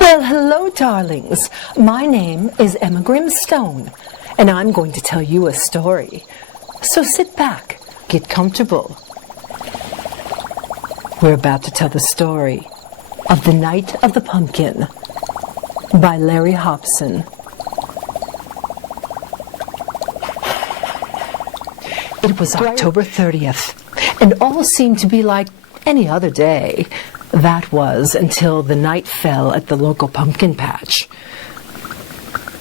Well, hello, darlings. My name is Emma Grimstone, and I'm going to tell you a story. So sit back, get comfortable. We're about to tell the story of The Night of the Pumpkin by Larry Hobson. It was October 30th, and all seemed to be like any other day. That was until the night fell at the local pumpkin patch.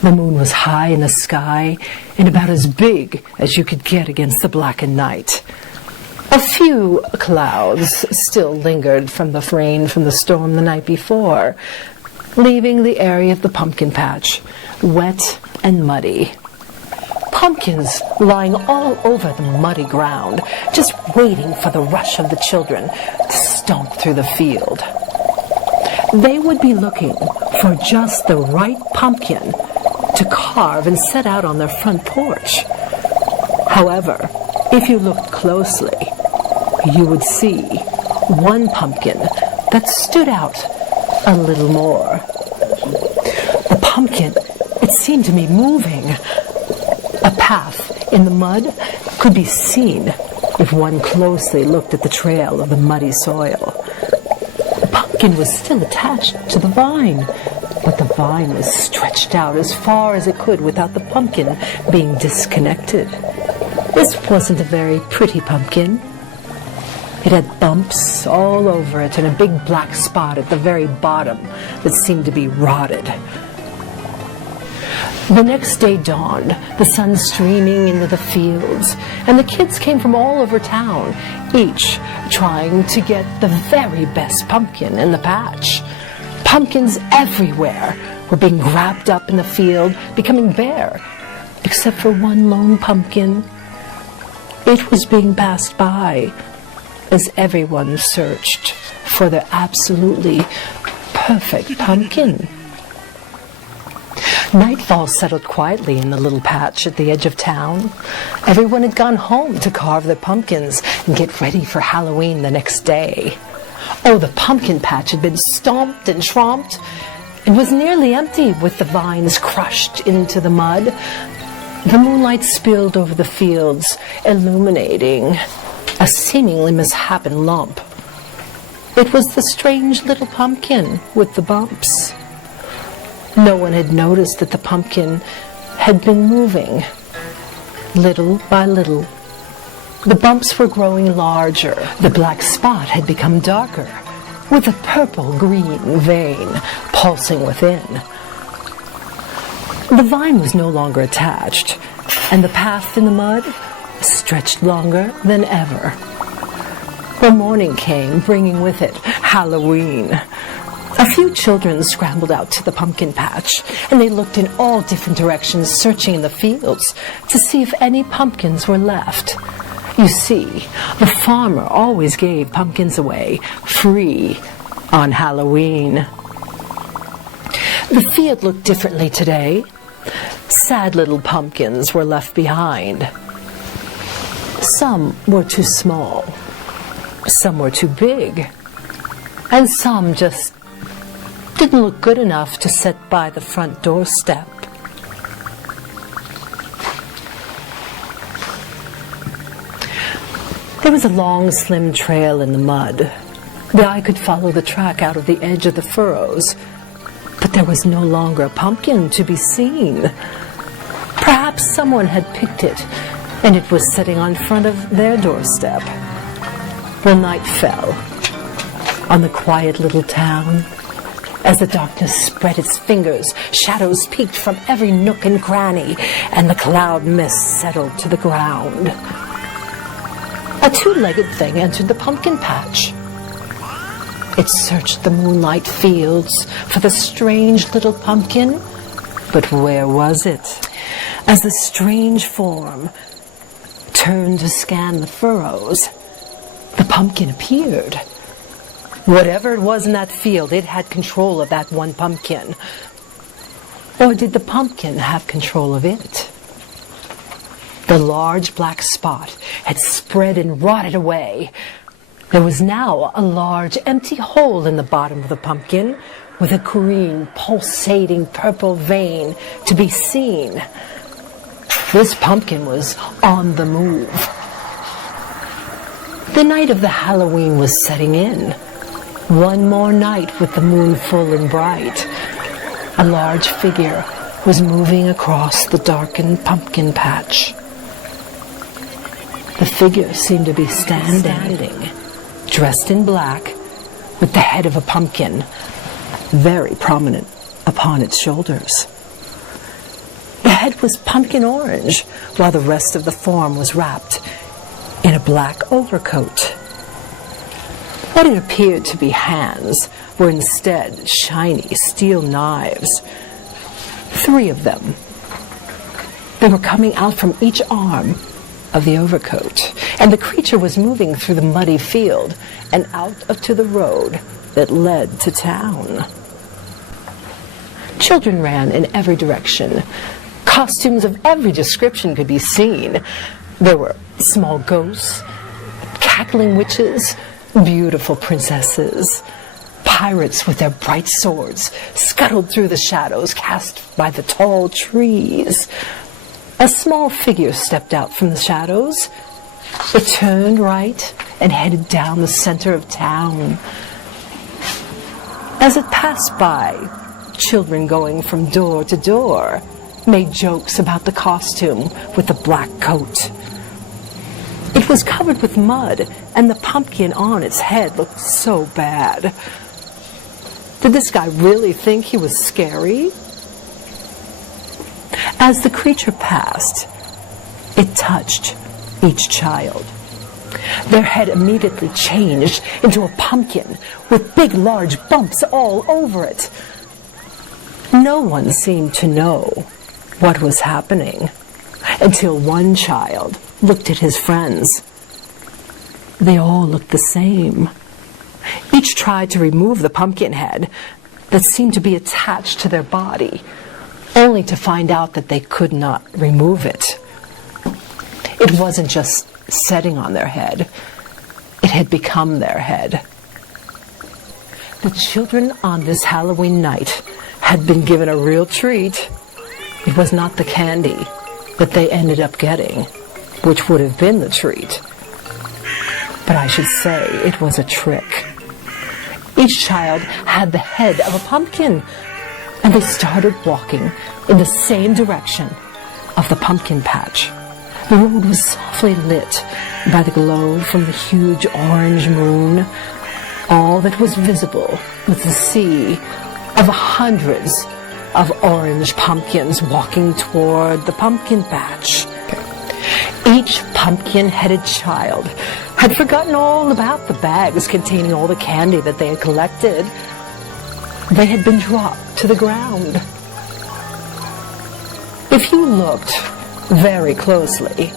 The moon was high in the sky and about as big as you could get against the blackened night. A few clouds still lingered from the rain from the storm the night before, leaving the area of the pumpkin patch wet and muddy. Pumpkins lying all over the muddy ground, just waiting for the rush of the children to stomp through the field. They would be looking for just the right pumpkin to carve and set out on their front porch. However, if you looked closely, you would see one pumpkin that stood out a little more. The pumpkin, it seemed to be moving. A path in the mud could be seen if one closely looked at the trail of the muddy soil. The pumpkin was still attached to the vine, but the vine was stretched out as far as it could without the pumpkin being disconnected. This wasn't a very pretty pumpkin. It had bumps all over it and a big black spot at the very bottom that seemed to be rotted. The next day dawned, the sun streaming into the fields, and the kids came from all over town, each trying to get the very best pumpkin in the patch. Pumpkins everywhere were being wrapped up in the field, becoming bare, except for one lone pumpkin. It was being passed by as everyone searched for their absolutely perfect pumpkin. Nightfall settled quietly in the little patch at the edge of town. Everyone had gone home to carve their pumpkins and get ready for Halloween the next day. Oh, the pumpkin patch had been stomped and tromped and was nearly empty with the vines crushed into the mud. The moonlight spilled over the fields, illuminating a seemingly misshapen lump. It was the strange little pumpkin with the bumps. No one had noticed that the pumpkin had been moving, little by little. The bumps were growing larger. The black spot had become darker, with a purple-green vein pulsing within. The vine was no longer attached, and the path in the mud stretched longer than ever. The morning came, bringing with it Halloween. A few children scrambled out to the pumpkin patch, and they looked in all different directions, searching in the fields to see if any pumpkins were left. You see, the farmer always gave pumpkins away free on Halloween. The field looked differently today. Sad little pumpkins were left behind. Some were too small, some were too big, and some just didn't look good enough to set by the front doorstep. There was a long, slim trail in the mud. The eye could follow the track out of the edge of the furrows, but there was no longer a pumpkin to be seen. Perhaps someone had picked it, and it was sitting on front of their doorstep. Well, night fell on the quiet little town. As the darkness spread its fingers, shadows peeked from every nook and cranny, and the cloud mist settled to the ground. A two-legged thing entered the pumpkin patch. It searched the moonlight fields for the strange little pumpkin, but where was it? As the strange form turned to scan the furrows, the pumpkin appeared. Whatever it was in that field, it had control of that one pumpkin. Or did the pumpkin have control of it? The large black spot had spread and rotted away. There was now a large empty hole in the bottom of the pumpkin with a green, pulsating purple vein to be seen. This pumpkin was on the move. The night of the Halloween was setting in. One more night with the moon full and bright. A large figure was moving across the darkened pumpkin patch. The figure seemed to be standing, dressed in black, with the head of a pumpkin very prominent upon its shoulders. The head was pumpkin orange, while the rest of the form was wrapped in a black overcoat. What it appeared to be hands were instead shiny steel knives. 3 of them. They were coming out from each arm of the overcoat, and the creature was moving through the muddy field and out to the road that led to town. Children ran in every direction. Costumes of every description could be seen. There were small ghosts, cackling witches, beautiful princesses, pirates with their bright swords scuttled through the shadows cast by the tall trees. A small figure stepped out from the shadows. It turned right and headed down the center of town. As it passed by, children going from door to door made jokes about the costume with the black coat. It was covered with mud, and the pumpkin on its head looked so bad. Did this guy really think he was scary? As the creature passed, it touched each child. Their head immediately changed into a pumpkin with big, large bumps all over it. No one seemed to know what was happening until one child looked at his friends. They all looked the same. Each tried to remove the pumpkin head that seemed to be attached to their body, only to find out that they could not remove it. It wasn't just setting on their head. It had become their head. The children on this Halloween night had been given a real treat. It was not the candy that they ended up getting, which would have been the treat. But I should say it was a trick. Each child had the head of a pumpkin, and they started walking in the same direction of the pumpkin patch. The road was softly lit by the glow from the huge orange moon. All that was visible was the sea of hundreds of orange pumpkins walking toward the pumpkin patch. Each pumpkin-headed child had forgotten all about the bags containing all the candy that they had collected. They had been dropped to the ground. If you looked very closely,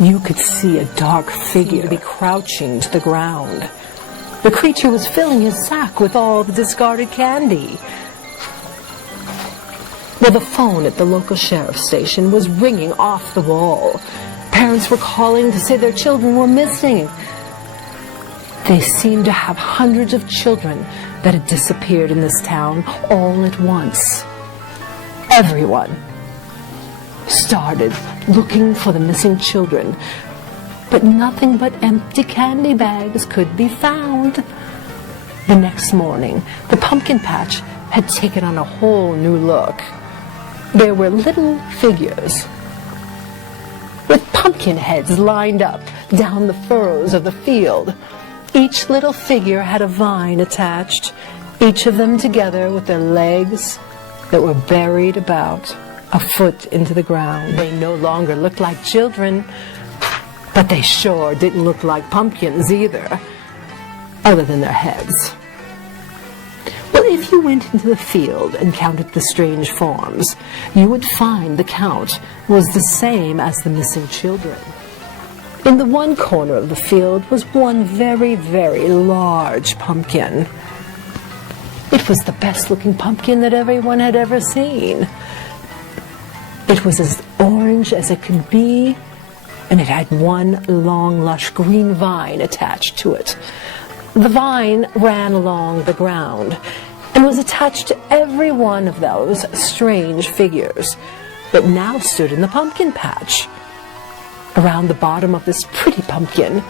you could see a dark figure be crouching to the ground. The creature was filling his sack with all the discarded candy. Well, the phone at the local sheriff's station was ringing off the wall. Parents were calling to say their children were missing. They seemed to have hundreds of children that had disappeared in this town all at once. Everyone started looking for the missing children, but nothing but empty candy bags could be found. The next morning, the pumpkin patch had taken on a whole new look. There were little figures with pumpkin heads lined up down the furrows of the field. Each little figure had a vine attached, each of them together with their legs that were buried about a foot into the ground. They no longer looked like children, but they sure didn't look like pumpkins either, other than their heads. Well, if you went into the field and counted the strange forms, you would find the count was the same as the missing children. In the one corner of the field was one very, very large pumpkin. It was the best-looking pumpkin that everyone had ever seen. It was as orange as it could be, and it had one long, lush green vine attached to it. The vine ran along the ground and was attached to every one of those strange figures that now stood in the pumpkin patch. Around the bottom of this pretty pumpkin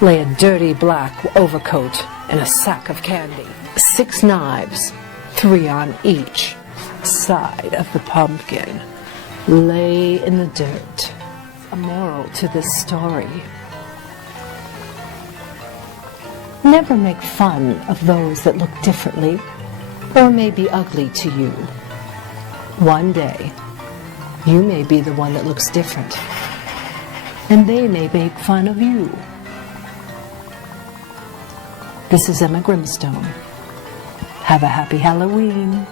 lay a dirty black overcoat and a sack of candy. 6 knives, 3 on each side of the pumpkin, lay in the dirt. A moral to this story: never make fun of those that look differently or may be ugly to you. One day, you may be the one that looks different, and they may make fun of you. This is Emma Grimstone. Have a happy Halloween.